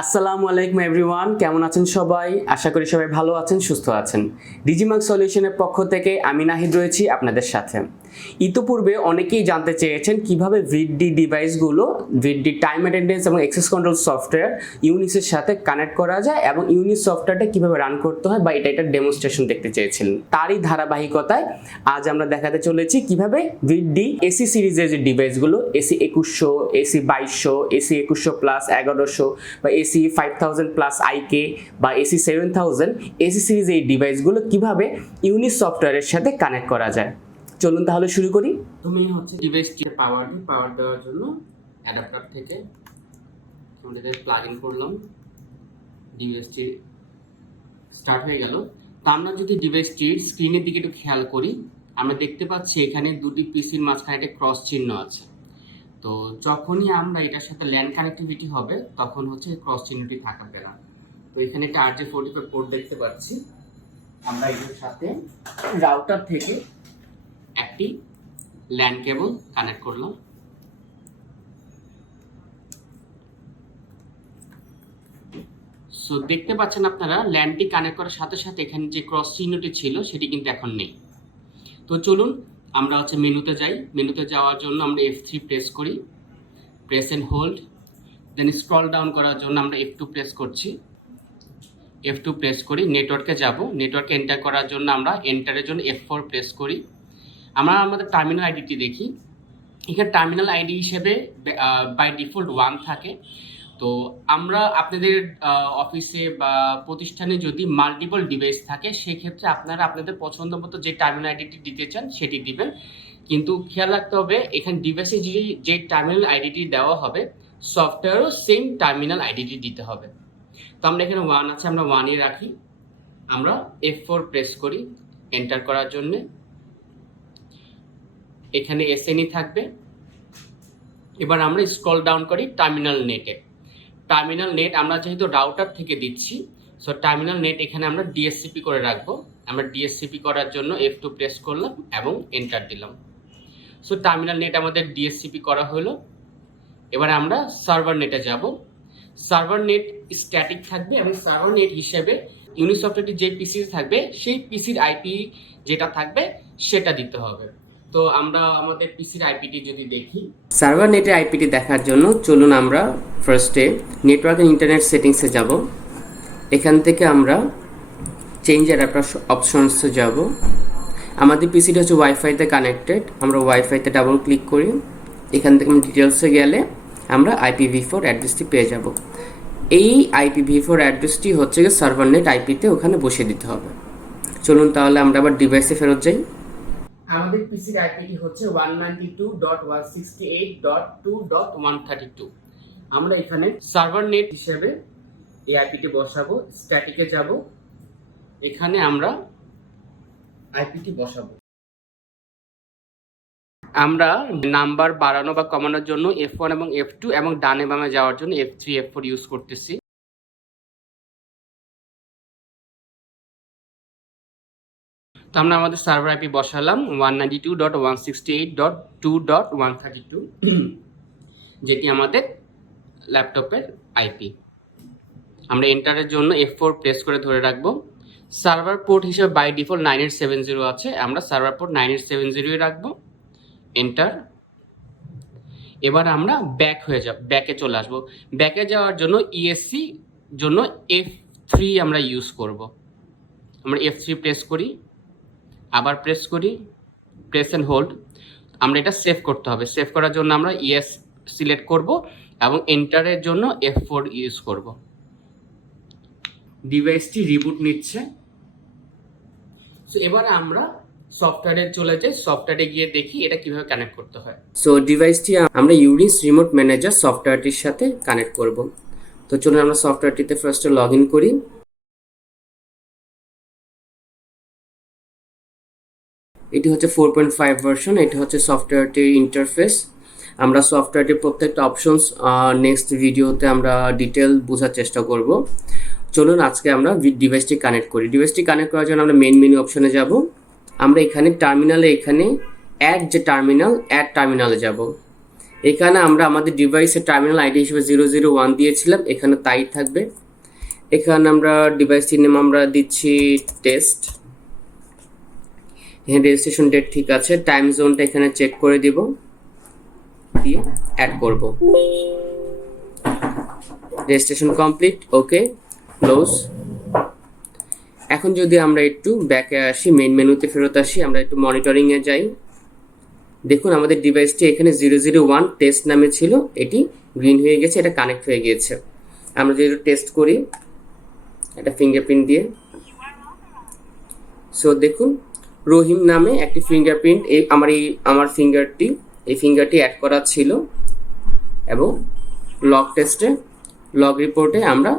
আসসালামু আলাইকুম এভরিওয়ান, কেমন আছেন সবাই? আশা করি সবাই ভালো আছেন, সুস্থ আছেন। ডিজিমার্ক সলিউশনের পক্ষ থেকে আমি নাহিদ রয়েছি আপনাদের সাথে। ইতিপূর্বে অনেকেই জানতে চেয়েছেন কিভাবে ভিডি ডিভাইসগুলো ভিডি টাইম অ্যাটেন্ডেন্স এবং অ্যাক্সেস কন্ট্রোল সফটওয়্যার ইউনিসের সাথে কানেক্ট করা যায় এবং ইউনিস সফটওয়্যারটা কিভাবে রান করতে হয় বা এটা ডেমনস্ট্রেশন দেখতে চেয়েছিলেন। তারই ধারাবাহিকতায় আজ আমরা দেখাতে চলেছি কিভাবে ভিডি এসি সিরিজের যে ডিভাইসগুলো এসি 2100, এসি 2200, এসি 2100 প্লাস 1100 বা এসি 5000 প্লাস আইকে বা এসি 7000 এসি সিরিজ এই ডিভাইসগুলো কিভাবে ইউনিস সফটওয়্যারের সাথে কানেক্ট করা যায়। চলুন তাহলে শুরু করি। তুমি হচ্ছে ডিভাইসটির পাওয়ার দেওয়ার জন্য অ্যাডাপ্টার থেকে আমাদের প্লাগ ইন করলাম, ডিভাইসটি স্টার্ট হয়ে গেল। তা আমরা যদি ডিভাইসটির স্ক্রিনের দিকে একটু খেয়াল করি, আমরা দেখতে পাচ্ছি এখানে দুটি পিসির মাঝখানে একটা ক্রস চিহ্ন আছে। তো যখনই আমরা এটার সাথে ল্যান কানেক্টিভিটি হবে তখন হচ্ছে ক্রস চিহ্নটি থাকবে না। তো এখানে একটা RJ45 পোর্ট দেখতে পাচ্ছি। আমরা এটার সাথে রাউটার থেকে একটি ল্যান কেবল কানেক্ট করলাম। সো দেখতে পাচ্ছেন আপনারা ল্যানটি কানেক্ট করার সাথে সাথে এখানে যে ক্রস চিহ্নটি ছিল সেটি কিন্তু এখন নেই। তো চলুন আমরা হচ্ছে মেনুতে যাই। মেনুতে যাওয়ার জন্য আমরা F3 প্রেস করি, press and hold, then scroll down করার জন্য আমরা F2 প্রেস করছি, F2 প্রেস করি। নেটওয়ার্কে যাব, নেটওয়ার্কে এন্টার করার জন্য আমরা এন্টারের জন্য F4 প্রেস করি। আমরা আমাদের টার্মিনাল আইডিটি দেখি। এখানে টার্মিনাল আইডি হিসেবে বাই ডিফল্ট 1 থাকে। তো আমরা আপনাদের অফিসে বা প্রতিষ্ঠানে যদি মাল্টিপল ডিভাইস থাকে সেক্ষেত্রে আপনারা আপনাদের পছন্দ মতো যে টার্মিনাল আইডিটি দিতে চান সেটি দিবেন। কিন্তু খেয়াল রাখতে হবে এখানে ডিভাইসে যে টার্মিনাল আইডিটি দেওয়া হবে সফটওয়্যারও সেম টার্মিনাল আইডিটি দিতে হবে। তো আমরা এখানে 1 আছে, আমরা 1-ই রাখি। আমরা F4 প্রেস করি এন্টার করার জন্য। এখানে SNE থাকবে। এবার আমরা স্ক্রল ডাউন করি টার্মিনাল নেটে। টার্মিনাল নেট আমরা যেহেতু রাউটার থেকে দিচ্ছি, সো টার্মিনাল নেট এখানে আমরা DSCP করে রাখবো। আমরা DSCP করার জন্য F2 প্রেস করলাম এবং এন্টার দিলাম। সো টার্মিনাল নেট আমাদের DSCP করা হলো। এবার আমরা সার্ভার নেটে যাব। সার্ভার নেট স্ট্যাটিক থাকবে এবং সার্ভার নেট হিসেবে ইউনিস সফটওয়্যারটি যে পিসি থাকবে সেই পিসির আইপি যেটা থাকবে সেটা দিতে হবে। তো আমরা আমাদের পিসির আইপিটি যদি দেখি, সার্ভার নেটের আইপিটি দেখার জন্য চলুন আমরা ফার্স্টে নেটওয়ার্ক এন্ড ইন্টারনেট সেটিংসে যাব। এখান থেকে আমরা চেঞ্জ অ্যাডাপ্টার অপশনসে যাব। আমাদের পিসিটা হচ্ছে ওয়াইফাইতে কানেক্টেড, আমরা ওয়াইফাইতে ডাবল ক্লিক করি। এখান থেকে ডিটেলসে গেলে আমরা IPv4 অ্যাড্রেসটি পেয়ে যাব। এই IPv4 অ্যাড্রেসটি হচ্ছে সার্ভার নেট আইপিতে ওখানে বসিয়ে দিতে হবে। চলুন তাহলে আমরা আবার ডিভাইসে ফেরত যাই। আমাদের পিসির আইপিটি হচ্ছে 192.168.2.132। আমরা এখানে সার্ভার নেট হিসেবে এই আইপিটি বসাবো। স্ট্যাটিকে যাব, এখানে আমরা আইপিটি বসাবো। আমরা নাম্বার বাড়ানো বা কমানোর জন্য F1 এবং F2 এবং ডানে বামে যাওয়ার জন্য F3 F4 ইউজ করতেছি। তো আমরা আমাদের সার্ভার আইপি বসালাম 192.168.2.132, যেটি আমাদের ল্যাপটপের আইপি। আমরা এন্টারের জন্য F4 প্রেস করে ধরে রাখবো। সার্ভার পোর্ট হিসেবে বাই ডিফল্ট 9870 আছে, আমরা সার্ভার পোর্ট 9870 রাখবো। এন্টার। এবার আমরা ব্যাকে চলে আসবো। ব্যাকে যাওয়ার জন্য ESC জন্য F3 আমরা ইউজ করব। আমরা F3 প্রেস করি, আবার প্রেস করি, প্রেস এন্ড হোল্ড। আমরা এটা সেভ করতে হবে। সেভ করার জন্য আমরা ইয়েস সিলেক্ট করব এবং এন্টারের জন্য F4 ইউজ করব। ডিভাইসটি রিবুট নিচ্ছে। সো এবারে আমরা সফটওয়্যারে চলে যাই। সফটওয়্যারে গিয়ে দেখি এটা কিভাবে কানেক্ট করতে হয়। সো ডিভাইসটি আমরা ইউনিস রিমোট ম্যানেজার সফটওয়্যারটির সাথে কানেক্ট করব। তো চলুন আমরা সফটওয়্যারটিতে ফার্স্টে লগ ইন করি। এটি হচ্ছে 4.5 ভার্সন। এটি হচ্ছে সফটওয়্যারটির ইন্টারফেস। আমরা সফটওয়্যারটির প্রত্যেকটা অপশনস নেক্সট ভিডিওতে আমরা ডিটেল বোঝার চেষ্টা করব। চলুন আজকে আমরা ডিভাইসটি কানেক্ট করি। ডিভাইসটি কানেক্ট করার জন্য আমরা মেইন মেনু অপশনে যাব। আমরা এখানে টার্মিনালে অ্যাড টার্মিনালে যাব। এখানে আমরা আমাদের ডিভাইসের টার্মিনাল আইডি হিসেবে 001 দিয়েছিলাম, এখানে তাই থাকবে। এখানে আমরা ডিভাইসটির নাম আমরা দিচ্ছি টেস্ট। এখানে রেজিস্ট্রেশন ডেট ঠিক আছে, টাইম জোনটা এখানে চেক করে দিব, দিয়ে অ্যাড করব। রেজিস্ট্রেশন কমপ্লিট, ওকে, ক্লোজ। এখন যদি আমরা একটু ব্যাকে আসি, মেইন মেনুতে ফেরত আসি, আমরা একটু মনিটরিংয়ে যাই, দেখুন আমাদের ডিভাইসটি এখানে 001 টেস্ট নামে ছিল, এটি গ্রিন হয়ে গেছে, এটা কানেক্ট হয়ে গিয়েছে। আমরা যদি টেস্ট করি একটা ফিঙ্গারপ্রিন্ট দিয়ে, সো দেখুন রহিম নামে একটি ফিঙ্গারপ্রিন্ট আমার ফিঙ্গারটি অ্যাড করা ছিল, এবং লগ টেস্টে লগ রিপোর্টে আমরা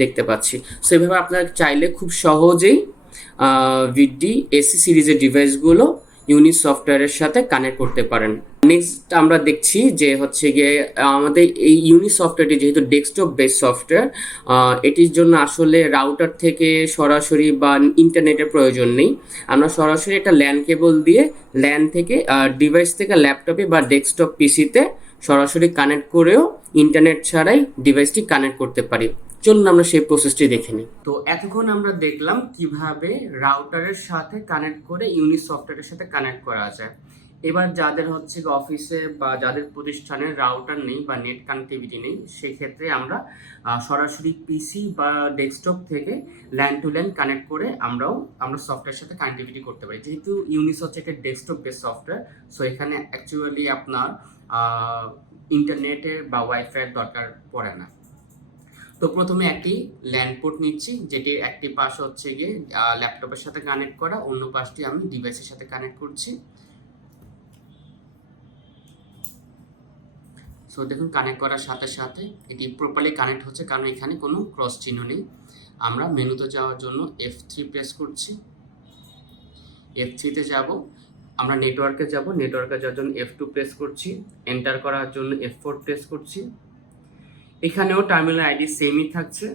দেখতে পাচ্ছি। সো এভাবে আপনারা চাইলে খুব সহজেই ভিডি এসি সিরিজের ডিভাইসগুলো ইউনিস সফটওয়্যারের সাথে কানেক্ট করতে পারেন। নেক্সট আমরা দেখছি যে হচ্ছে গিয়ে আমাদের এই ইউনিস সফটওয়্যারটি যেহেতু ডেস্কটপ বেস সফটওয়্যার, এটির জন্য আসলে রাউটার থেকে সরাসরি বা ইন্টারনেটের প্রয়োজন নেই। আমরা সরাসরি একটা ল্যান কেবল দিয়ে ল্যান থেকে ডিভাইস থেকে ল্যাপটপে বা ডেস্কটপ পিসিতে সরাসরি কানেক্ট করেও ইন্টারনেট ছাড়াই ডিভাইসটি কানেক্ট করতে পারি। চলুন আমরা সেই প্রসেসটি দেখে নিই। তো এতক্ষণ আমরা দেখলাম কিভাবে রাউটারের সাথে কানেক্ট করে ইউনিস সফটওয়্যারের সাথে কানেক্ট করা যায়। এবার যাদের হচ্ছে অফিসে বা যাদের প্রতিষ্ঠানে রাউটার নেই বা নেট কানেক্টিভিটি নেই, সেই ক্ষেত্রে আমরা সরাসরি পিসি বা ডেস্কটপ থেকে ল্যান টু ল্যান কানেক্ট করে আমরা সফটওয়্যারের সাথে কানেক্টিভিটি করতে পারি। যেহেতু ইউনিস হচ্ছে একটা ডেস্কটপ বেস সফটওয়্যার, সো এখানে অ্যাকচুয়ালি আপনার ইন্টারনেটের বা ওয়াইফাইয়ের দরকার পড়ে না। তো প্রথমে একটি ল্যান পোর্ট নিচ্ছি, যেটি একটি পাশ হচ্ছে গিয়ে ল্যাপটপের সাথে কানেক্ট করা, অন্য পাশটি আমি ডিভাইসের সাথে কানেক্ট করছি। সো দেখুন কানেক্ট করার সাথে সাথে এটি প্রপারলি কানেক্ট হচ্ছে, কারণ এখানে কোনো ক্রস চিহ্ন নেই। আমরা মেনুতে যাওয়ার জন্য F3 প্রেস করছি, F3-তে যাব, আমরা নেটওয়ার্কে যাব, নেটওয়ার্কে যাওয়ার জন্য F2 প্রেস করছি, এন্টার করার জন্য F4 প্রেস করছি। এখানেও টার্মিনাল আইডি সেমই থাকছে।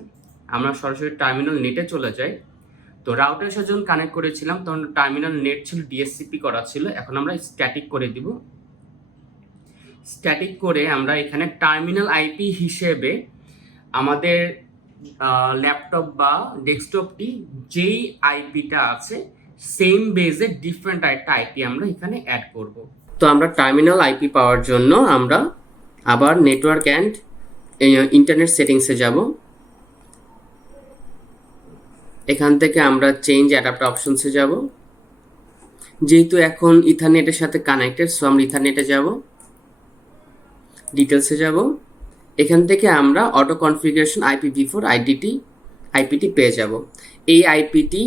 আমরা সরাসরি টার্মিনাল নেটে চলে যাই। তো রাউটারের সাথে যখন কানেক্ট করেছিলাম তখন টার্মিনাল নেট ছিল DSCP করা ছিল, এখন আমরা স্ট্যাটিক করে দিব। স্ট্যাটিক করে আমরা এখানে টার্মিনাল আইপি হিসেবে আমাদের ল্যাপটপ বা ডেস্কটপটি যেই আইপিটা আছে সেম বেজে ডিফারেন্ট একটা আইপি আমরা এখানে অ্যাড করব। তো আমরা টার্মিনাল আইপি পাওয়ার জন্য আমরা আবার নেটওয়ার্ক অ্যান্ড ইন্টারনেট সেটিংসে যাব। এখান থেকে আমরা চেঞ্জ অ্যাডাপ্টার অপশনসে যাব। যেহেতু এখন ইথারনেটের সাথে কানেক্টেড, সো আমরা ইথারনেটে যাব, ডিটেলসে যাব। এখান থেকে আমরা অটো কনফিগারেশন IPv4 আইপিটি পেয়ে যাব। এই আইপিটি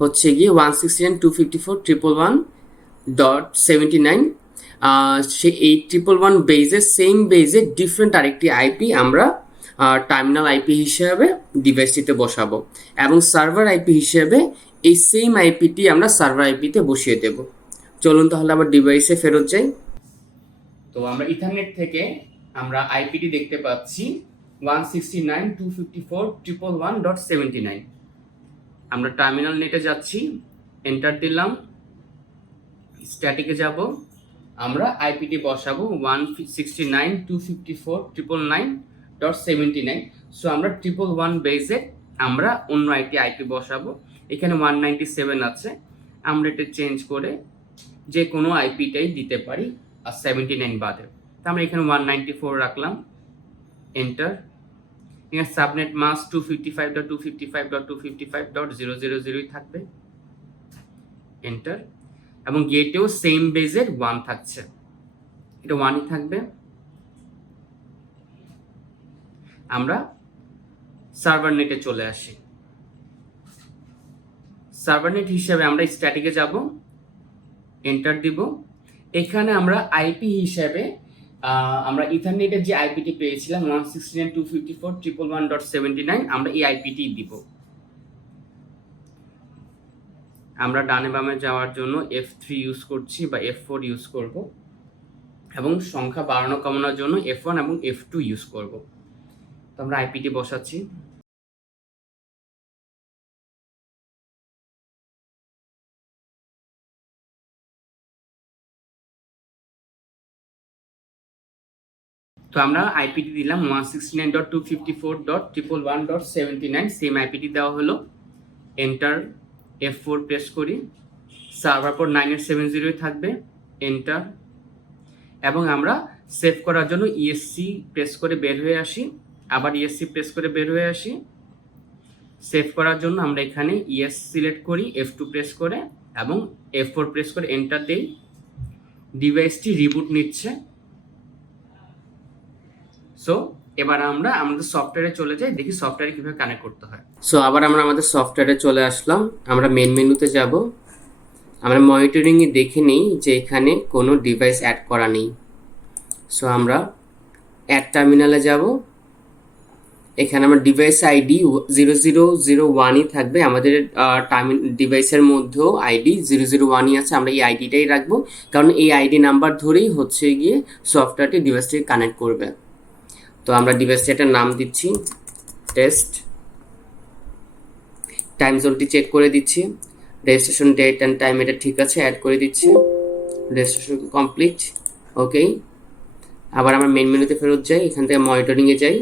হচ্ছে গিয়ে 168.254.1.79। সেই 8.1.1 বেজে সেম বেজে ডিফারেন্ট আরেকটি আইপি আমরা টার্মিনাল আইপি হিসেবে ডিভাইসটিতে বসাবো, এবং সার্ভার আইপি হিসেবে এই সেম আইপিটি আমরা সার্ভার আইপিতে বসিয়ে দেব। চলুন তাহলে আবার ডিভাইসে ফেরত যাই। তো আমরা ইথারনেট থেকে আমরা আইপিটি দেখতে পাচ্ছি 169.254.1.1.79। আমরা টার্মিনাল নেটে যাচ্ছি, এন্টার দিলাম, স্ট্যাটিকে যাব, আমরা আইপিটি বসাবো 169.254.9.79। সো আমরা 111 বেজে আমরা অন্য একটি আইপি বসাবো। এখানে 197 আছে, আমরা এটা চেঞ্জ করে যে কোনো আইপিটাই দিতে পারি আর 79 বাদে। তো আমরা এখানে 194 রাখলাম, এন্টার। এখানে সাবনেট মাস্ক 255.255.255.000 থাকবে, এন্টার। এবং গেটেও সেম বেজের 1 থাকছে, এটা 1ই থাকবে। আমরা সার্ভার নেটে চলে আসি। সার্ভার নেট হিসেবে আমরা স্ট্যাটিকে যাব, এন্টার দিব। এখানে আমরা আইপি হিসেবে আমরা ইথারনেটের যে আইপিটি পেয়েছিলাম 169.254.1.1.79, আমরা এই আইপিটি দিব। আমরা ডানে বামে যাওয়ার জন্য F3 ইউজ করছি বা F4 ইউজ করব, এবং সংখ্যা বাড়ানো কমানোর জন্য F1 এবং F2 ইউজ করব। তো আমরা আইপিটি বসাচ্ছি। তো আমরা আইপিটি দিলাম 169.254.111.79, সেম আইপিটি দেওয়া হলো। এন্টার F4 প্রেস করি, সার্ভার পোর্ট 9870 থাকবে, এন্টার। এবং আমরা সেভ করার জন্য ইএসসি প্রেস করে বের হয়ে আসি, আবার ইএসসি প্রেস করে বের হয়ে আসি। সেভ করার জন্য আমরা এখানে ইএস সিলেক্ট করি, F2 প্রেস করে এবং F4 প্রেস করে এন্টার দেই। ডিভাইসটি রিবুট নিচ্ছে। সো এবার আমরা আমাদের সফটওয়্যারে চলে যাই, দেখি সফটওয়্যারে কীভাবে কানেক্ট করতে হয়। সো আবার আমরা আমাদের সফটওয়্যারে চলে আসলাম। আমরা মেন মেনুতে যাব। আমরা মনিটরিংয়ে দেখে নিই যে এখানে কোনো ডিভাইস অ্যাড করা নেই। সো আমরা অ্যাড টার্মিনালে যাব। এখানে আমার ডিভাইস আইডি 0001ই থাকবে। আমাদের ডিভাইসের মধ্যেও আইডি 001ই আছে। আমরা এই আইডিটাই রাখবো, কারণ এই আইডি নাম্বার ধরেই হচ্ছে গিয়ে সফটওয়্যারটি ডিভাইসটিকে কানেক্ট করবে। তো আমরা ডিভাইসটি একটা নাম দিচ্ছি, টেস্ট। টাইম জোনটি চেক করে দিচ্ছি, রেজিস্ট্রেশন ডেট অ্যান্ড টাইম এটা ঠিক আছে, অ্যাড করে দিচ্ছি। রেজিস্ট্রেশন কমপ্লিট, ওকে। আবার আমরা মেন মেনুতে ফেরত যাই, এখান থেকে মনিটরিংয়ে যাই,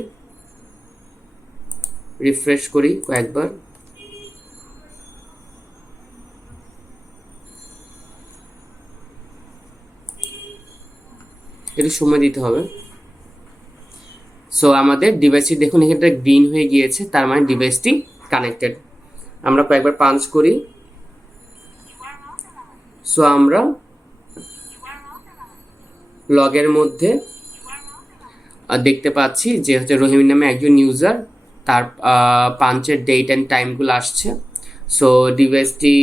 রিফ্রেশ করি কয়েকবার। একটু সময় দিতে হবে। সো আমাদের ডিভাইসটি দেখুন এখানটা গ্রিন হয়ে গিয়েছে, তার মানে ডিভাইসটি কানেক্টেড। আমরা কয়েকবার পাঞ্চ করি। সো আমরা লগের মধ্যে দেখতে পাচ্ছি যে হচ্ছে রহিম নামে একজন ইউজার, তার পাঞ্চের ডেট অ্যান্ড টাইমগুলো আসছে। সো ডিভাইসটি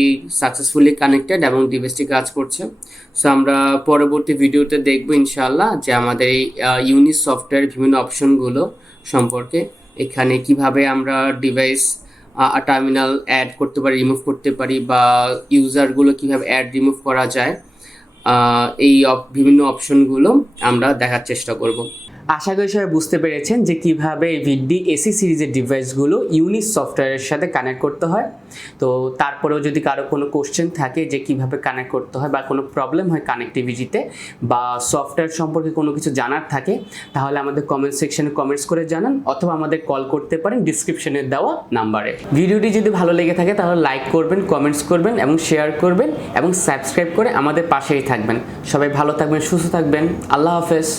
সাকসেসফুলি কানেক্টেড এবং ডিভাইসটি কাজ করছে। সো আমরা পরবর্তী ভিডিওতে দেখবো ইনশাআল্লাহ যে আমাদের এই ইউনিস সফটওয়্যার বিভিন্ন অপশনগুলো সম্পর্কে, এখানে কিভাবে আমরা ডিভাইস টার্মিনাল অ্যাড করতে পারি, রিমুভ করতে পারি, বা ইউজারগুলো কিভাবে অ্যাড রিমুভ করা যায়, এই বিভিন্ন অপশনগুলো আমরা দেখার চেষ্টা করব। আশা করি সবাই বুঝতে পেরেছেন যে কিভাবে ভিডি এসি সিরিজের ডিভাইসগুলো ইউনিস সফটওয়্যারের সাথে কানেক্ট করতে হয়। তো তারপরেও যদি কারো কোনো কোশ্চেন থাকে যে কিভাবে কানেক্ট করতে হয় বা কোনো প্রবলেম হয় কানেক্টিভিটিতে বা সফটওয়্যার সম্পর্কে কোনো কিছু জানার থাকে, তাহলে আমাদের কমেন্ট সেকশনে কমেন্টস করে জানান, অথবা আমাদের কল করতে পারেন ডিসক্রিপশনে দেওয়া নাম্বারে। ভিডিওটি যদি ভালো লেগে থাকে তাহলে লাইক করবেন, কমেন্টস করবেন এবং শেয়ার করবেন এবং সাবস্ক্রাইব করে আমাদের পাশেই থাকবেন। সবাই ভালো থাকবেন, সুস্থ থাকবেন। আল্লাহ হাফেজ।